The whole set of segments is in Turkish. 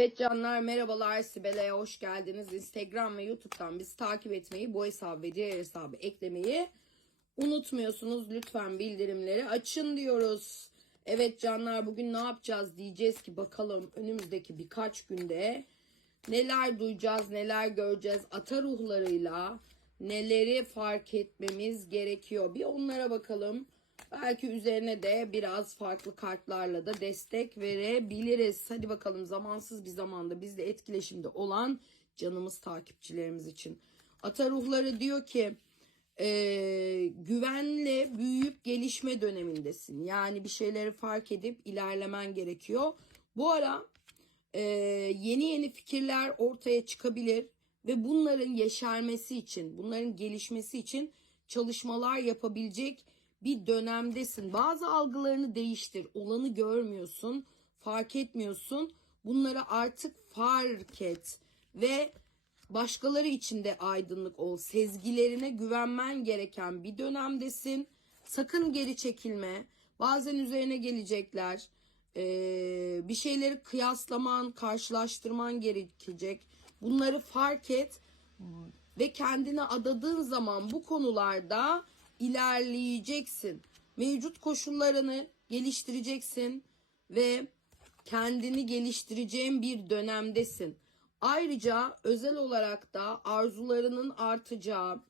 Evet canlar merhabalar Sibel'e hoş geldiniz. Instagram ve YouTube'dan bizi takip etmeyi, bu hesabı ve diğer hesabı eklemeyi unutmuyorsunuz. Lütfen bildirimleri açın diyoruz. Evet canlar bugün ne yapacağız diyeceğiz ki bakalım önümüzdeki birkaç günde neler duyacağız, neler göreceğiz. Ata ruhlarıyla neleri fark etmemiz gerekiyor. Bir onlara bakalım. Belki üzerine de biraz farklı kartlarla da destek verebiliriz. Hadi bakalım zamansız bir zamanda bizle etkileşimde olan canımız takipçilerimiz için. Ata ruhları diyor ki e, güvenle büyüyüp gelişme dönemindesin. Yani bir şeyleri fark edip ilerlemen gerekiyor. Bu ara e, yeni yeni fikirler ortaya çıkabilir ve bunların yeşermesi için, bunların gelişmesi için çalışmalar yapabilecek bir dönemdesin. Bazı algılarını değiştir. Olanı görmüyorsun, fark etmiyorsun. Bunları artık fark et ve başkaları için de aydınlık ol. Sezgilerine güvenmen gereken bir dönemdesin. Sakın geri çekilme. Bazen üzerine gelecekler. Ee, bir şeyleri kıyaslaman, karşılaştırman gerekecek. Bunları fark et ve kendine adadığın zaman bu konularda ilerleyeceksin. Mevcut koşullarını geliştireceksin ve kendini geliştireceğin bir dönemdesin. Ayrıca özel olarak da arzularının artacağı,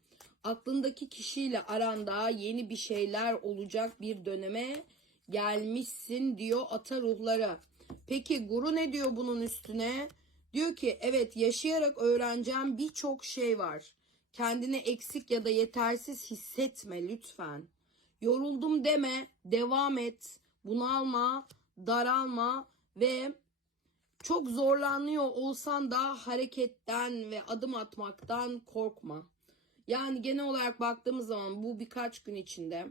aklındaki kişiyle aranda yeni bir şeyler olacak bir döneme gelmişsin diyor ata ruhları. Peki guru ne diyor bunun üstüne? Diyor ki evet yaşayarak öğreneceğim birçok şey var. Kendini eksik ya da yetersiz hissetme lütfen. Yoruldum deme, devam et. Bunalma, daralma ve çok zorlanıyor olsan da hareketten ve adım atmaktan korkma. Yani genel olarak baktığımız zaman bu birkaç gün içinde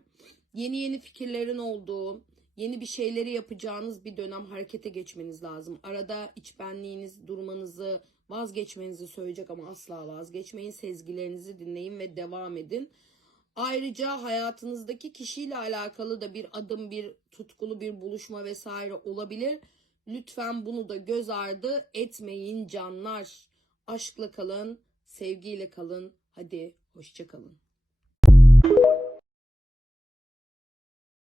yeni yeni fikirlerin olduğu, yeni bir şeyleri yapacağınız bir dönem harekete geçmeniz lazım. Arada içbenliğiniz durmanızı, vazgeçmenizi söyleyecek ama asla vazgeçmeyin. Sezgilerinizi dinleyin ve devam edin. Ayrıca hayatınızdaki kişiyle alakalı da bir adım, bir tutkulu bir buluşma vesaire olabilir. Lütfen bunu da göz ardı etmeyin canlar. Aşkla kalın, sevgiyle kalın. Hadi hoşça kalın.